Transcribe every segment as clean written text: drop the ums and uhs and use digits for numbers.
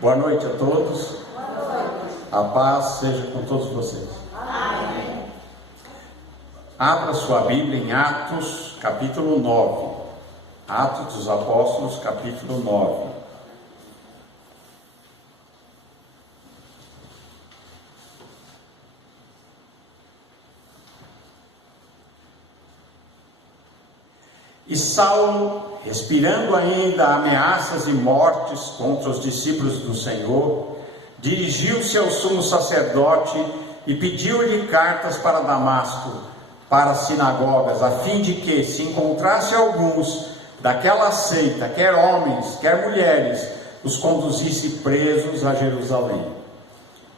Boa noite a todos. A paz seja com todos vocês. Amém. Abra sua Bíblia em Atos, capítulo 9. Atos dos Apóstolos, capítulo 9. E Saulo, respirando ainda ameaças e mortes contra os discípulos do Senhor, dirigiu-se ao sumo sacerdote e pediu-lhe cartas para Damasco, para as sinagogas, a fim de que, se encontrasse alguns daquela seita, quer homens, quer mulheres, os conduzisse presos a Jerusalém.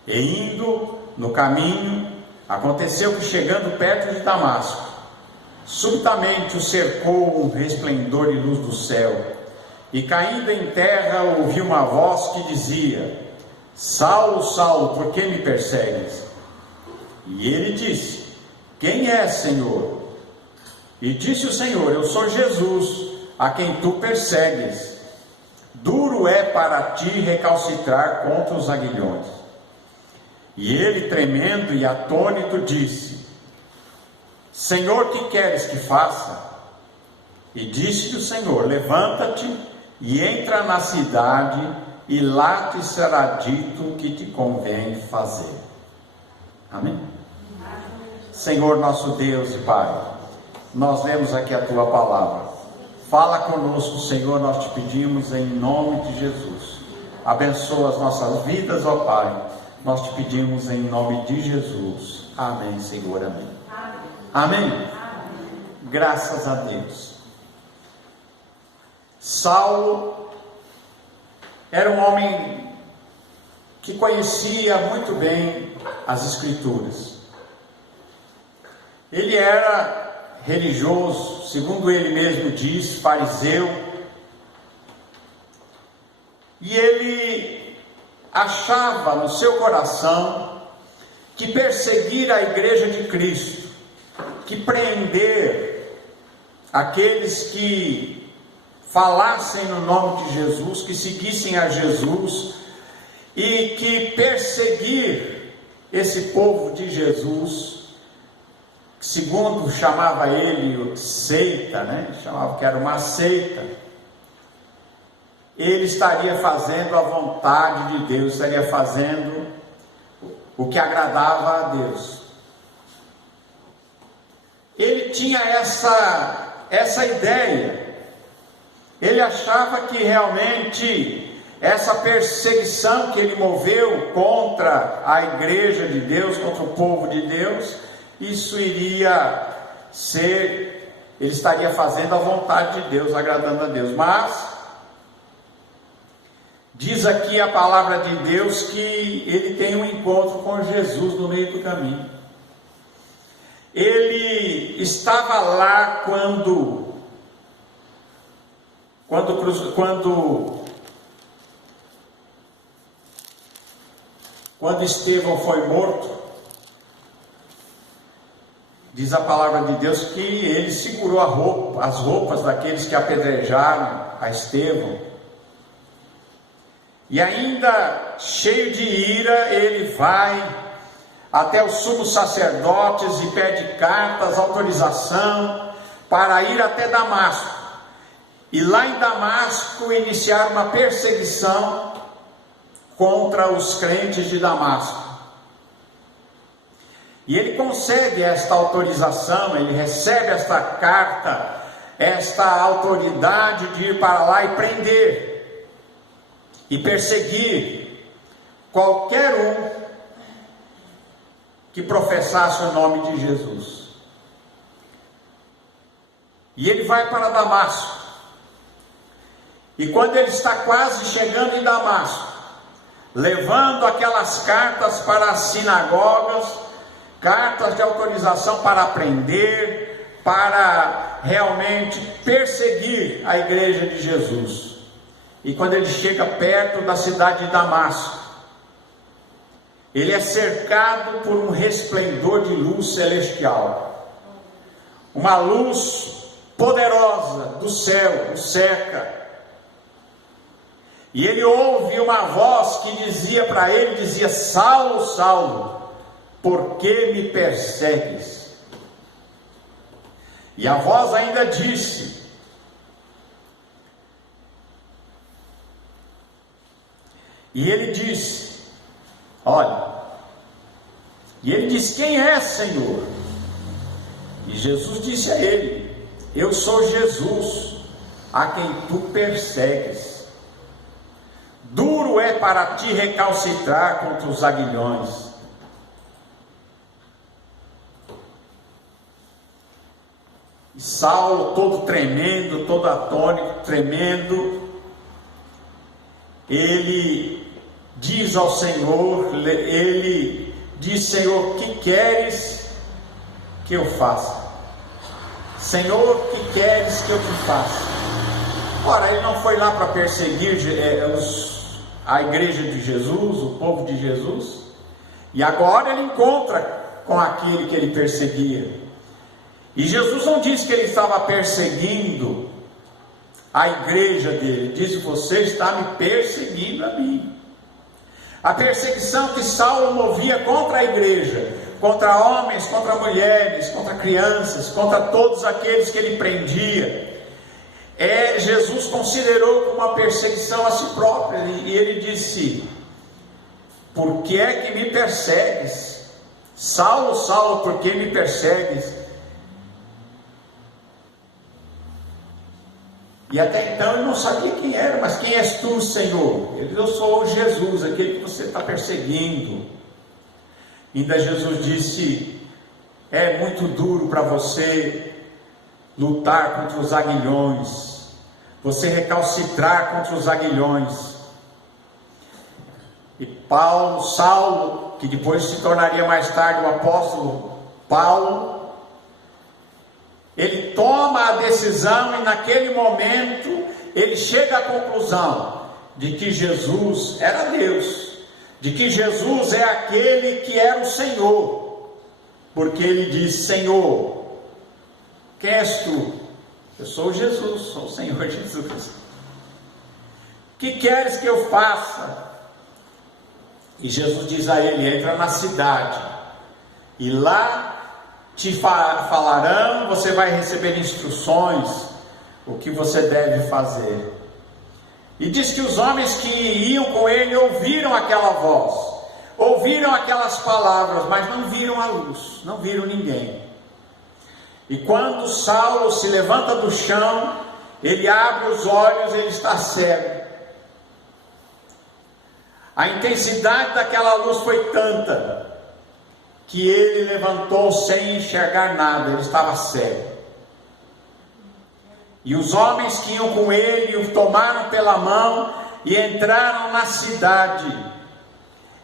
E indo no caminho, aconteceu que, chegando perto de Damasco, subitamente o cercou um resplendor de luz do céu, e caindo em terra ouviu uma voz que dizia: Saulo, Saulo, por que me persegues? E ele disse: Quem és, Senhor? E disse o Senhor: Eu sou Jesus, a quem tu persegues. Duro é para ti recalcitrar contra os aguilhões. E ele, tremendo e atônito, disse: Senhor, que queres que faça? E disse-lhe o Senhor: Levanta-te e entra na cidade, e lá te será dito o que te convém fazer. Amém? Senhor nosso Deus e Pai, nós lemos aqui a Tua palavra. Fala conosco, Senhor, nós te pedimos em nome de Jesus. Abençoa as nossas vidas, ó Pai. Nós te pedimos em nome de Jesus. Amém, Senhor, amém. Amém? Amém? Graças a Deus. Saulo era um homem que conhecia muito bem as Escrituras. Ele era religioso, segundo ele mesmo diz, fariseu. E ele achava no seu coração que perseguir a igreja de Cristo, que prender aqueles que falassem no nome de Jesus, que seguissem a Jesus, e que perseguir esse povo de Jesus, segundo chamava ele seita, chamava que era uma seita, ele estaria fazendo a vontade de Deus, estaria fazendo o que agradava a Deus. Ele tinha essa ideia. Ele achava que realmente essa perseguição que ele moveu contra a igreja de Deus, contra o povo de Deus, isso iria ser, ele estaria fazendo a vontade de Deus, agradando a Deus. Mas diz aqui a palavra de Deus que ele tem um encontro com Jesus no meio do caminho. Ele estava lá quando Estevão foi morto. Diz a palavra de Deus que ele segurou as roupas daqueles que apedrejaram a Estevão. E ainda cheio de ira, ele vai até os sumos sacerdotes e pede cartas, autorização para ir até Damasco. E lá em Damasco iniciar uma perseguição contra os crentes de Damasco. E ele concede esta autorização, ele recebe esta carta, esta autoridade de ir para lá e prender e perseguir qualquer um que professasse o nome de Jesus. E ele vai para Damasco. E quando ele está quase chegando em Damasco, levando aquelas cartas para as sinagogas, cartas de autorização para prender, para realmente perseguir a igreja de Jesus. E quando ele chega perto da cidade de Damasco, ele é cercado por um resplendor de luz celestial. Uma luz poderosa do céu o cerca. E ele ouve uma voz que dizia para ele, dizia: Saulo, Saulo, por que me persegues? E a voz ainda disse: e ele disse, olha, e ele disse: quem é, Senhor? E Jesus disse a ele: eu sou Jesus, a quem tu persegues. Duro é para ti recalcitrar contra os aguilhões. E Saulo, todo tremendo, todo atônito, tremendo, ele diz ao Senhor, ele diz: Senhor, que queres que eu faça? Senhor, que queres que eu te faça? Ora, ele não foi lá para perseguir a igreja de Jesus, o povo de Jesus, e agora ele encontra com aquele que ele perseguia. E Jesus não disse que ele estava perseguindo a igreja dele, disse: você está me perseguindo a mim. A perseguição que Saulo movia contra a igreja, contra homens, contra mulheres, contra crianças, contra todos aqueles que ele prendia, Jesus considerou como uma perseguição a si próprio, e ele disse: por que é que me persegues? Saulo, Saulo, por que me persegues? E até então ele não sabia quem era. Mas quem és tu, Senhor? Ele disse: eu sou Jesus, aquele que você está perseguindo. Ainda Jesus disse: é muito duro para você lutar contra os aguilhões, você recalcitrar contra os aguilhões. E Saulo, que depois se tornaria mais tarde o apóstolo Paulo, ele toma a decisão, e naquele momento ele chega à conclusão de que Jesus era Deus, de que Jesus é aquele que era o Senhor, porque ele diz: Senhor, quem és tu? Eu sou Jesus, sou o Senhor Jesus. Que queres que eu faça? E Jesus diz a ele: entra na cidade, e lá te falarão, você vai receber instruções, o que você deve fazer. E diz que os homens que iam com ele ouviram aquela voz, ouviram aquelas palavras, mas não viram a luz, não viram ninguém. E quando Saulo se levanta do chão, ele abre os olhos, ele está cego. A intensidade daquela luz foi tanta que ele levantou sem enxergar nada, ele estava cego. E os homens que iam com ele o tomaram pela mão e entraram na cidade.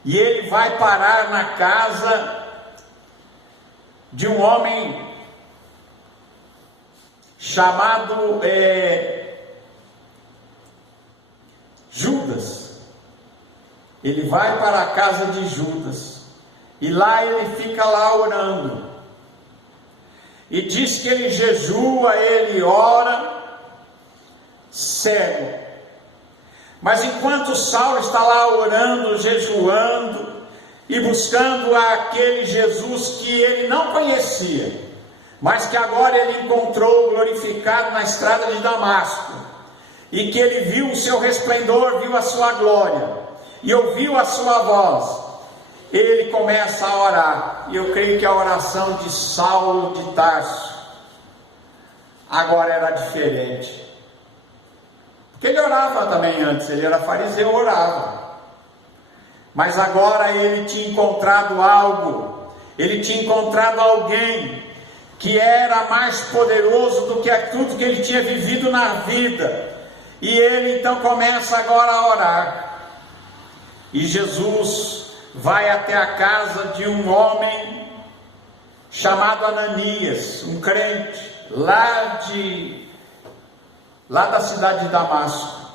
E ele vai parar na casa de um homem chamado Judas. Ele vai para a casa de Judas, e lá ele fica lá orando, e diz que ele jejua, ele ora, cego. Mas enquanto Saulo está lá orando, jejuando, e buscando aquele Jesus que ele não conhecia, mas que agora ele encontrou glorificado na estrada de Damasco, e que ele viu o seu resplendor, viu a sua glória, e ouviu a sua voz, ele começa a orar. E eu creio que a oração de Saulo de Tarso agora era diferente, porque ele orava também antes, ele era fariseu, orava, mas agora ele tinha encontrado algo, ele tinha encontrado alguém que era mais poderoso do que tudo que ele tinha vivido na vida, e ele então começa agora a orar. E Jesus vai até a casa de um homem chamado Ananias, um crente, lá da cidade de Damasco.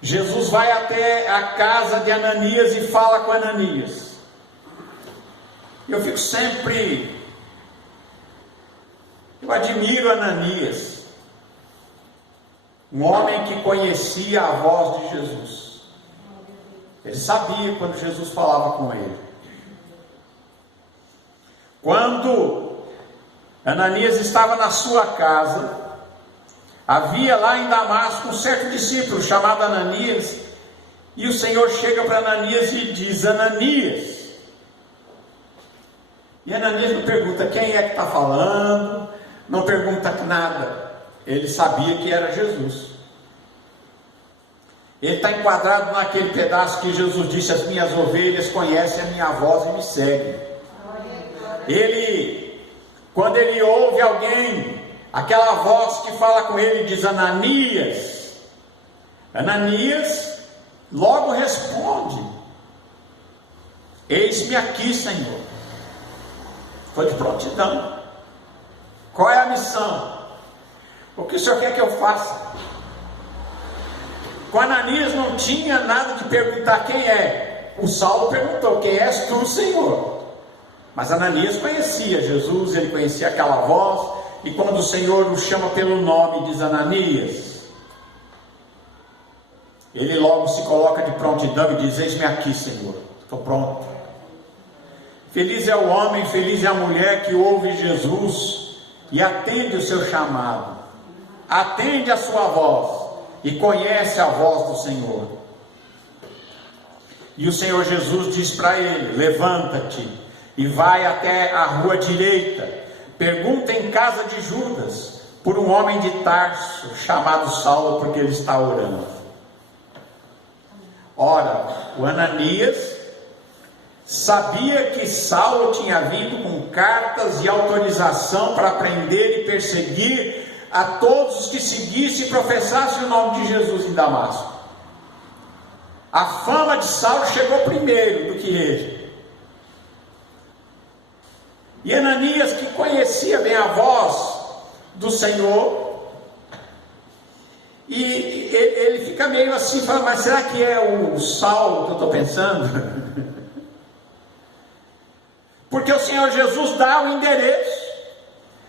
Jesus vai até a casa de Ananias e fala com Ananias. Eu admiro Ananias, um homem que conhecia a voz de Jesus. Ele sabia quando Jesus falava com ele. Quando Ananias estava na sua casa, havia lá em Damasco um certo discípulo chamado Ananias, e o Senhor chega para Ananias e diz: Ananias. E Ananias não pergunta quem é que está falando, não pergunta nada. Ele sabia que era Jesus. Ele está enquadrado naquele pedaço que Jesus disse: as minhas ovelhas conhecem a minha voz e me seguem. Quando ele ouve alguém, aquela voz que fala com ele diz: Ananias. Ananias logo responde: eis-me aqui, Senhor. Estou de prontidão. Qual é a missão? O que o Senhor quer que eu faça? Com Ananias não tinha nada de perguntar quem é. O Saulo perguntou: quem és tu, Senhor? Mas Ananias conhecia Jesus, ele conhecia aquela voz, e quando o Senhor o chama pelo nome, diz: Ananias, ele logo se coloca de prontidão e diz: eis-me aqui, Senhor, estou pronto. Feliz é o homem, feliz é a mulher que ouve Jesus e atende o seu chamado, atende a sua voz e conhece a voz do Senhor. E o Senhor Jesus diz para ele: levanta-te e vai até a rua direita, pergunta em casa de Judas por um homem de Tarso chamado Saulo, porque ele está orando. Ora, o Ananias sabia que Saulo tinha vindo com cartas e autorização para prender e perseguir a todos os que seguissem e professassem o nome de Jesus em Damasco. A fama de Saulo chegou primeiro do que ele. E Ananias, que conhecia bem a voz do Senhor, e ele fica meio assim, fala: mas será que é o Saulo que eu estou pensando? Porque o Senhor Jesus dá o endereço,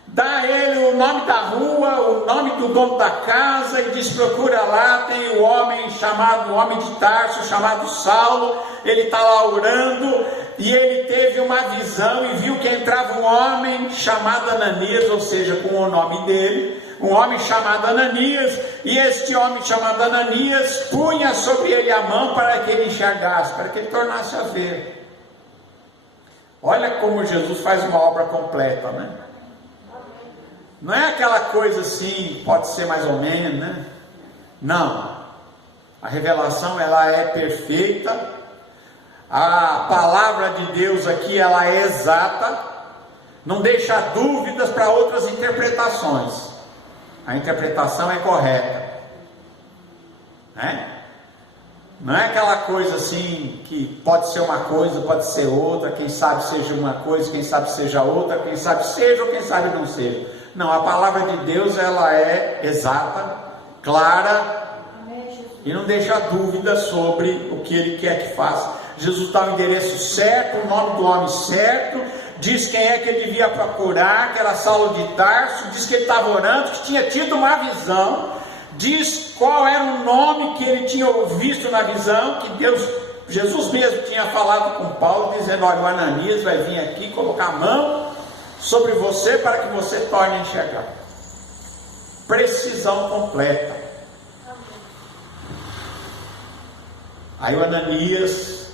dá a ele o nome da rua, o nome do dono da casa, e diz: procura lá, tem o homem chamado, o homem de Tarso, chamado Saulo, ele está lá orando, e ele teve uma visão e viu que entrava um homem chamado Ananias, ou seja, com o nome dele, um homem chamado Ananias, e este homem chamado Ananias punha sobre ele a mão para que ele enxergasse, para que ele tornasse a ver. Olha como Jesus faz uma obra completa, né? Não é aquela coisa assim, pode ser mais ou menos, né? Não. A revelação, ela é perfeita. A palavra de Deus aqui, ela é exata. Não deixa dúvidas para outras interpretações. A interpretação é correta, né? Não é aquela coisa assim, que pode ser uma coisa, pode ser outra, quem sabe seja uma coisa, quem sabe seja outra, quem sabe seja ou quem sabe não seja. Não, a palavra de Deus, ela é exata, clara, e não deixa dúvida sobre o que ele quer que faça. Jesus dá o endereço certo, o nome do homem certo, diz quem é que ele devia procurar, que era Saulo de Tarso, diz que ele estava orando, que tinha tido uma visão, diz qual era o nome que ele tinha visto na visão, que Jesus mesmo tinha falado com Paulo, dizendo: olha, o Ananias vai vir aqui colocar a mão sobre você para que você torne a enxergar. Precisão completa. Aí o Ananias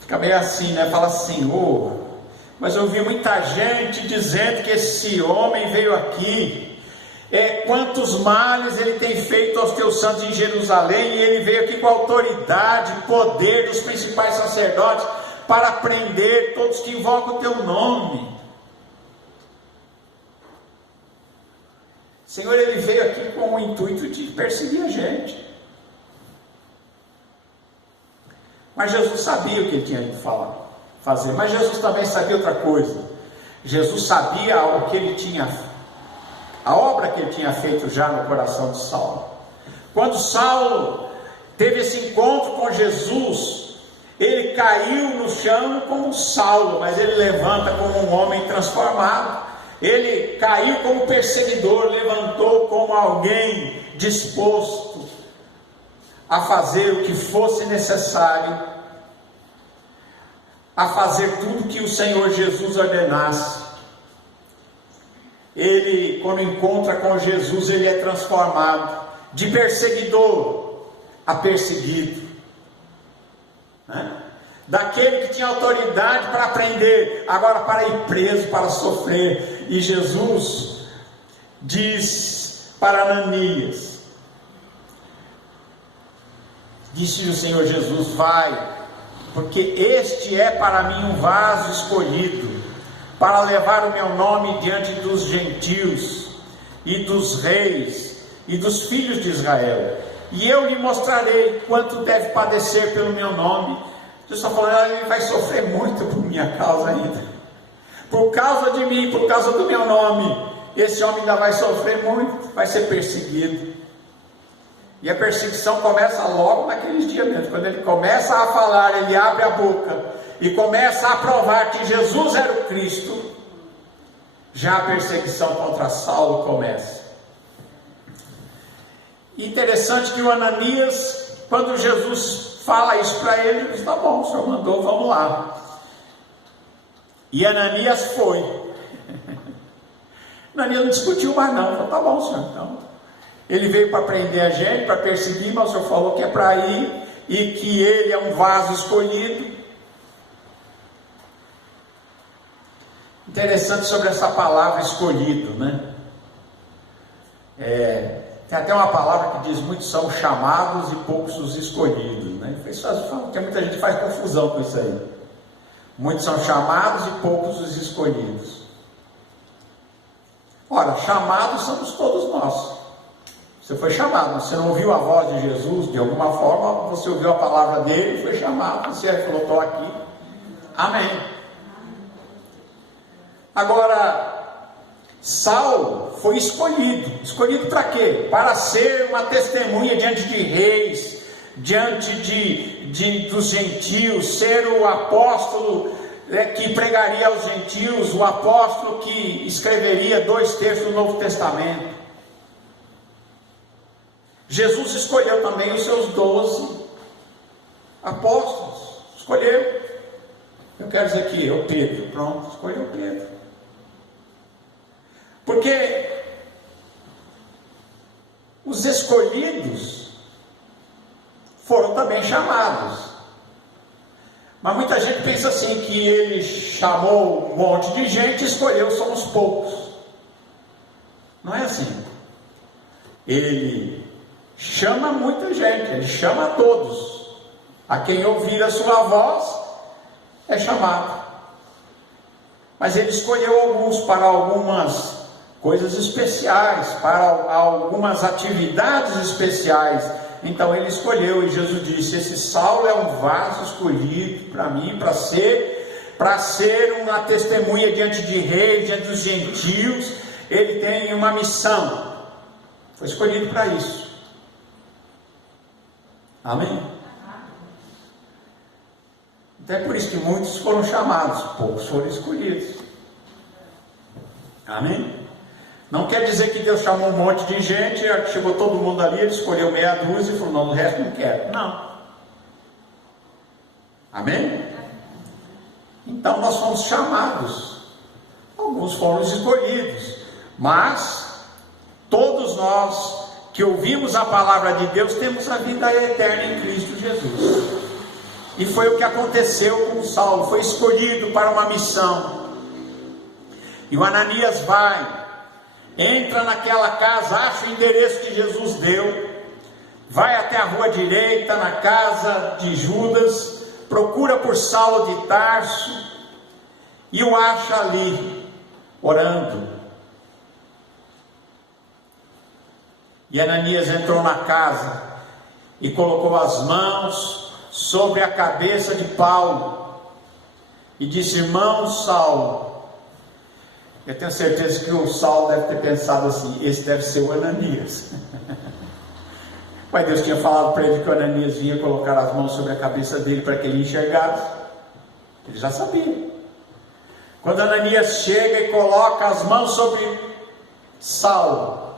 fica meio assim, né? Fala assim: mas eu vi muita gente dizendo que esse homem veio aqui, quantos males ele tem feito aos teus santos em Jerusalém, e ele veio aqui com autoridade, poder dos principais sacerdotes, para prender todos que invocam o teu nome. Senhor, ele veio aqui com o intuito de perseguir a gente. Mas Jesus sabia o que ele tinha ido fazer. Mas Jesus também sabia outra coisa. Jesus sabia o que ele tinha, a obra que ele tinha feito já no coração de Saulo. Quando Saulo teve esse encontro com Jesus, ele caiu no chão como Saulo, mas ele levanta como um homem transformado. Ele caiu como perseguidor, levantou como alguém disposto a fazer o que fosse necessário, a fazer tudo que o Senhor Jesus ordenasse. Ele, quando encontra com Jesus, ele é transformado de perseguidor a perseguido, né? Daquele que tinha autoridade para prender, agora para ir preso, para sofrer. E Jesus diz para Ananias, disse-lhe o Senhor Jesus: vai, porque este é para mim um vaso escolhido, para levar o meu nome diante dos gentios, e dos reis, e dos filhos de Israel, e eu lhe mostrarei quanto deve padecer pelo meu nome. Jesus está falando, ele vai sofrer muito por minha causa ainda, por causa de mim, por causa do meu nome. Esse homem ainda vai sofrer muito, vai ser perseguido. E a perseguição começa logo naqueles dias mesmo. Quando ele começa a falar, ele abre a boca e começa a provar que Jesus era o Cristo, já a perseguição contra Saulo começa. Interessante que o Ananias, quando Jesus fala isso para ele, ele diz: tá bom, o senhor mandou, vamos lá. E Ananias foi. Ananias não discutiu mais não, falou: tá bom, senhor, então. Ele veio para prender a gente, para perseguir, mas o senhor falou que é para ir, e que ele é um vaso escolhido. Interessante sobre essa palavra escolhido, né? Tem até uma palavra que diz: muitos são chamados e poucos os escolhidos, né? Porque muita gente faz confusão com isso aí. Muitos são chamados e poucos os escolhidos. Ora, chamados somos todos nós. Você foi chamado, você não ouviu a voz de Jesus, de alguma forma você ouviu a palavra dele, foi chamado, você falou: estou aqui. Amém. Agora, Saulo foi escolhido para quê? Para ser uma testemunha diante de reis, diante dos gentios, ser o apóstolo que pregaria aos gentios, o apóstolo que escreveria 2/3 do Novo Testamento. Jesus escolheu também os seus 12 apóstolos, escolheu. Eu quero dizer aqui, eu Pedro, pronto, escolheu Pedro. Porque os escolhidos foram também chamados. Mas muita gente pensa assim, que ele chamou um monte de gente e escolheu só uns poucos. Não é assim. Ele chama muita gente, ele chama a todos. A quem ouvir a sua voz é chamado. Mas ele escolheu alguns para algumas coisas especiais, para algumas atividades especiais. Então ele escolheu, e Jesus disse: esse Saulo é um vaso escolhido para mim, para ser uma testemunha diante de reis, diante dos gentios. Ele tem uma missão, foi escolhido para isso. Amém? Então é por isso que muitos foram chamados, poucos foram escolhidos. Amém? Não quer dizer que Deus chamou um monte de gente, chegou todo mundo ali, ele escolheu meia dúzia e falou: não, o resto não quero. Não. Amém? Então nós fomos chamados, alguns foram escolhidos, mas todos nós que ouvimos a palavra de Deus temos a vida eterna em Cristo Jesus. E foi o que aconteceu com Saulo, foi escolhido para uma missão. E o Ananias entra naquela casa, acha o endereço que Jesus deu, vai até a rua direita, na casa de Judas, procura por Saulo de Tarso, e o acha ali, orando. E Ananias entrou na casa, e colocou as mãos sobre a cabeça de Paulo, e disse: irmão Saulo. Eu tenho certeza que o Saulo deve ter pensado assim: esse deve ser o Ananias. Mas Deus tinha falado para ele que o Ananias vinha colocar as mãos sobre a cabeça dele para que ele enxergasse. Ele já sabia. Quando Ananias chega e coloca as mãos sobre Saulo,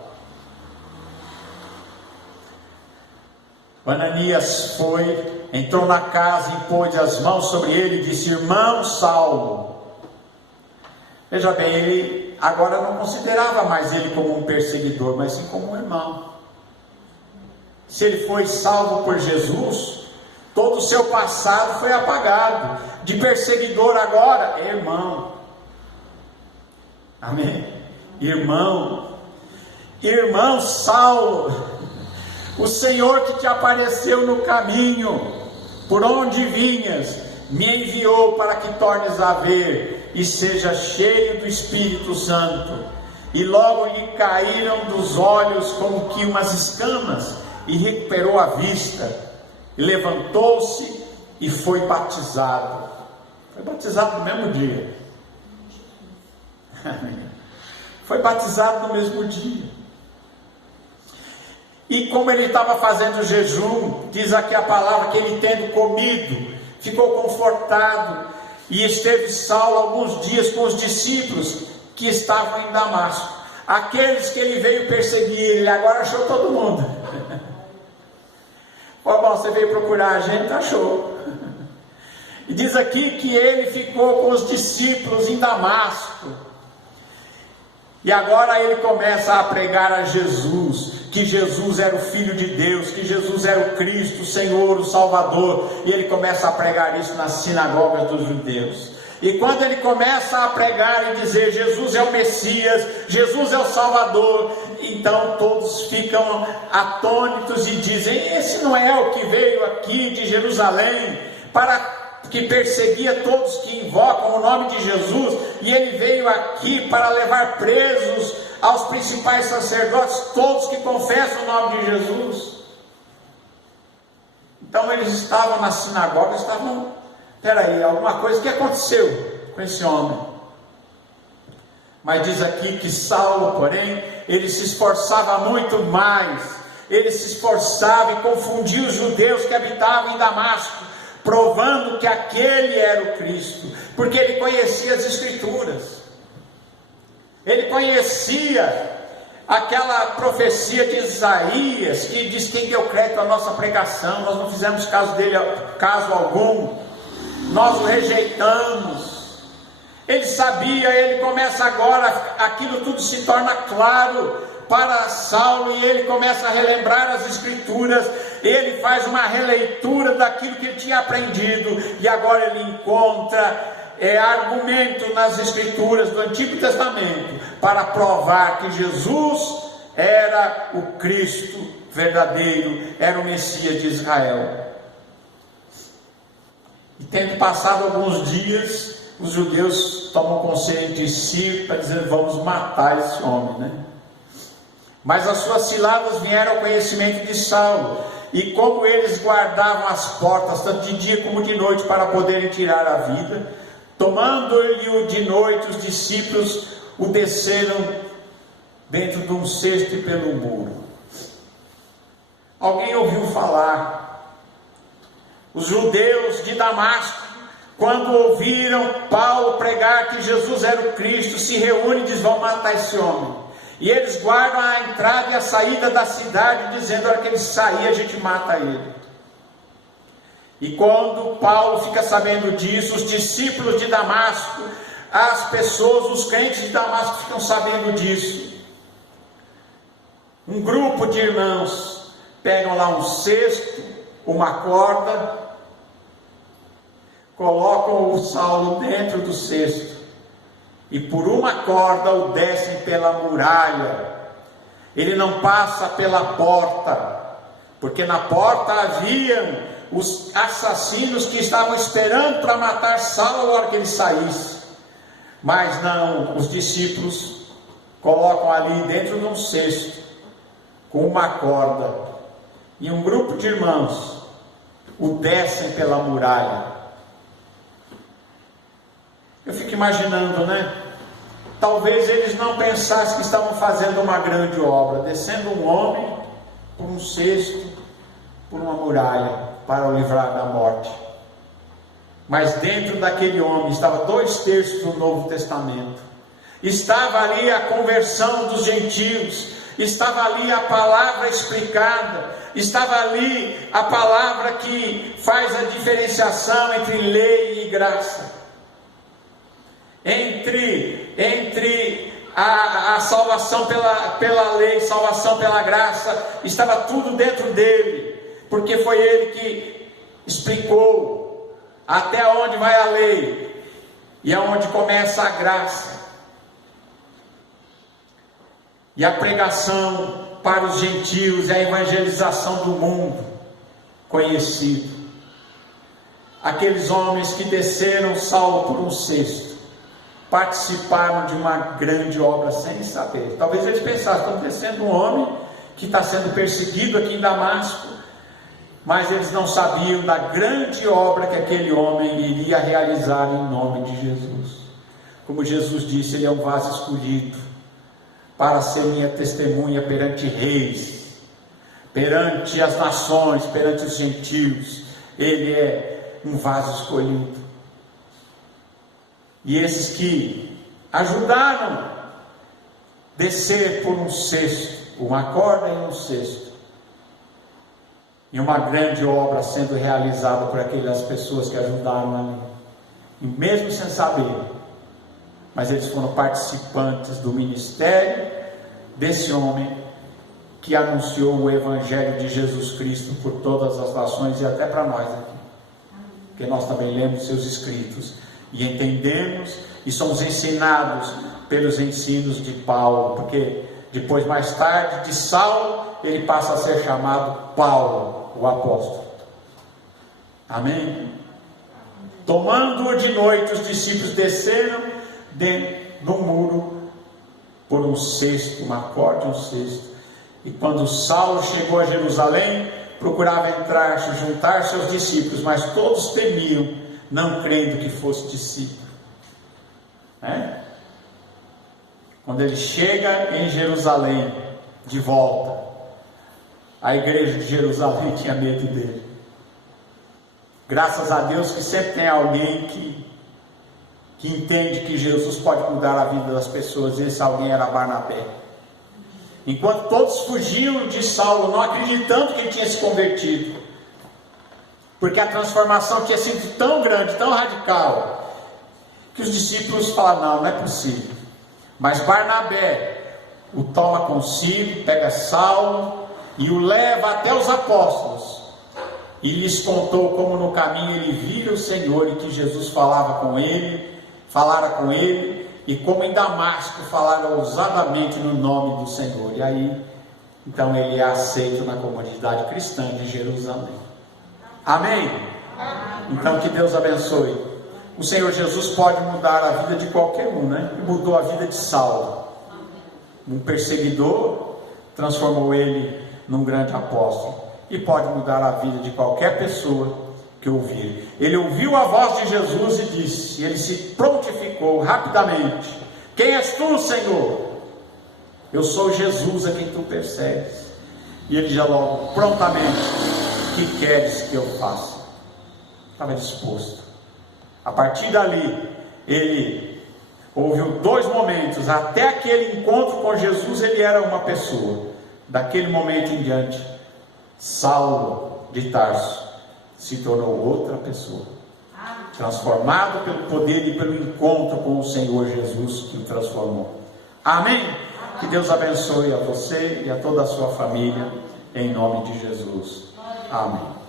Ananias foi, entrou na casa e pôs as mãos sobre ele e disse: irmão Saulo. Veja bem, ele agora não considerava mais ele como um perseguidor, mas sim como um irmão. Se ele foi salvo por Jesus, todo o seu passado foi apagado. De perseguidor agora é irmão. Amém? Irmão Saulo, o Senhor que te apareceu no caminho, por onde vinhas, me enviou para que tornes a ver e seja cheio do Espírito Santo. E logo lhe caíram dos olhos como que umas escamas, e recuperou a vista, e levantou-se e foi batizado. Foi batizado no mesmo dia. Foi batizado no mesmo dia. E como ele estava fazendo jejum, diz aqui a palavra que ele, tendo comido, ficou confortado, e esteve Saulo alguns dias com os discípulos que estavam em Damasco. Aqueles que ele veio perseguir, ele agora achou todo mundo. Ó, bom, você veio procurar a gente, achou. E diz aqui que ele ficou com os discípulos em Damasco. E agora ele começa a pregar a Jesus, que Jesus era o Filho de Deus, que Jesus era o Cristo, o Senhor, o Salvador. E ele começa a pregar isso nas sinagogas dos judeus. E quando ele começa a pregar e dizer: Jesus é o Messias, Jesus é o Salvador, então todos ficam atônitos e dizem: esse não é o que veio aqui de Jerusalém para que perseguia todos que invocam o nome de Jesus, e ele veio aqui para levar presos aos principais sacerdotes, todos que confessam o nome de Jesus. Então eles estavam na sinagoga, peraí, alguma coisa que aconteceu com esse homem. Mas diz aqui que Saulo, porém, ele se esforçava muito mais, ele se esforçava e confundia os judeus que habitavam em Damasco, provando que aquele era o Cristo, porque ele conhecia as Escrituras, ele conhecia aquela profecia de Isaías, que diz: quem deu crédito à nossa pregação, nós não fizemos caso dele, caso algum, nós o rejeitamos. Ele sabia, ele começa agora, aquilo tudo se torna claro para Saulo, e ele começa a relembrar as Escrituras, ele faz uma releitura daquilo que ele tinha aprendido, e agora ele encontra argumento nas Escrituras do Antigo Testamento, para provar que Jesus era o Cristo verdadeiro, era o Messias de Israel. E tendo passado alguns dias, os judeus tomam conselho entre si para dizer: vamos matar esse homem, né? Mas as suas ciladas vieram ao conhecimento de Saulo, e como eles guardavam as portas, tanto de dia como de noite, para poderem tirar a vida, tomando-lhe de noite, os discípulos o desceram dentro de um cesto e pelo muro. Alguém ouviu falar? Os judeus de Damasco, quando ouviram Paulo pregar que Jesus era o Cristo, se reúnem e dizem: vamos matar esse homem. E eles guardam a entrada e a saída da cidade, dizendo: a hora que ele sair, a gente mata ele. E quando Paulo fica sabendo disso, os discípulos de Damasco, as pessoas, os crentes de Damasco ficam sabendo disso. Um grupo de irmãos pegam lá um cesto, uma corda, colocam o Saulo dentro do cesto, e por uma corda o descem pela muralha. Ele não passa pela porta, porque na porta haviam os assassinos que estavam esperando para matar Saulo na hora que ele saísse. Mas não, os discípulos colocam ali dentro de um cesto, com uma corda, e um grupo de irmãos o descem pela muralha. Eu fico imaginando, né? Talvez eles não pensassem que estavam fazendo uma grande obra, descendo um homem por um cesto, por uma muralha, para o livrar da morte. Mas dentro daquele homem estava 2/3 do Novo Testamento. Estava ali a conversão dos gentios, estava ali a palavra explicada, estava ali a palavra que faz a diferenciação entre lei e graça, entre a salvação pela lei, salvação pela graça, estava tudo dentro dele, porque foi ele que explicou até onde vai a lei e aonde começa a graça. E a pregação para os gentios e a evangelização do mundo conhecido. Aqueles homens que desceram Saulo por um cesto, participaram de uma grande obra sem saber. Talvez eles pensassem: estamos descendo um homem que está sendo perseguido aqui em Damasco, mas eles não sabiam da grande obra que aquele homem iria realizar em nome de Jesus. Como Jesus disse, ele é um vaso escolhido para ser minha testemunha perante reis, perante as nações, perante os gentios. Ele é um vaso escolhido. E esses que ajudaram descer por um cesto, uma corda em um cesto, e uma grande obra sendo realizada por aquelas pessoas que ajudaram ali, e mesmo sem saber, mas eles foram participantes do ministério desse homem que anunciou o Evangelho de Jesus Cristo por todas as nações e até para nós aqui, porque nós também lemos seus escritos e entendemos e somos ensinados pelos ensinos de Paulo, porque depois, mais tarde, de Saulo, ele passa a ser chamado Paulo, o apóstolo. Amém? Tomando-o de noite, os discípulos desceram do muro por um cesto, uma corda, um cesto. E quando Saulo chegou a Jerusalém, procurava entrar, juntar-se aos discípulos, mas todos temiam, não crendo que fosse discípulo. Quando ele chega em Jerusalém, de volta, a igreja de Jerusalém tinha medo dele. Graças a Deus que sempre tem alguém que entende que Jesus pode mudar a vida das pessoas. Esse alguém era Barnabé. Enquanto todos fugiam de Saulo, não acreditando que ele tinha se convertido, porque a transformação tinha sido tão grande, tão radical, que os discípulos falaram: não é possível. Mas Barnabé o toma consigo, pega Saulo e o leva até os apóstolos, e lhes contou como no caminho ele vira o Senhor e que Jesus falara com ele, e como em Damasco falaram ousadamente no nome do Senhor. E aí, então ele é aceito na comunidade cristã de Jerusalém. Amém? Então que Deus abençoe. O Senhor Jesus pode mudar a vida de qualquer um, né? Ele mudou a vida de Saulo, um perseguidor, transformou ele num grande apóstolo, e pode mudar a vida de qualquer pessoa que ouvir. Ele ouviu a voz de Jesus e disse, ele se prontificou rapidamente: quem és tu, Senhor? Eu sou Jesus a quem tu persegues. E ele já logo, prontamente: que queres que eu faça? Estava disposto. A partir dali, ele ouviu 2 momentos. Até aquele encontro com Jesus, ele era uma pessoa. Daquele momento em diante, Saulo de Tarso se tornou outra pessoa, transformado pelo poder e pelo encontro com o Senhor Jesus, que o transformou. Amém? Que Deus abençoe a você e a toda a sua família, em nome de Jesus. Amém.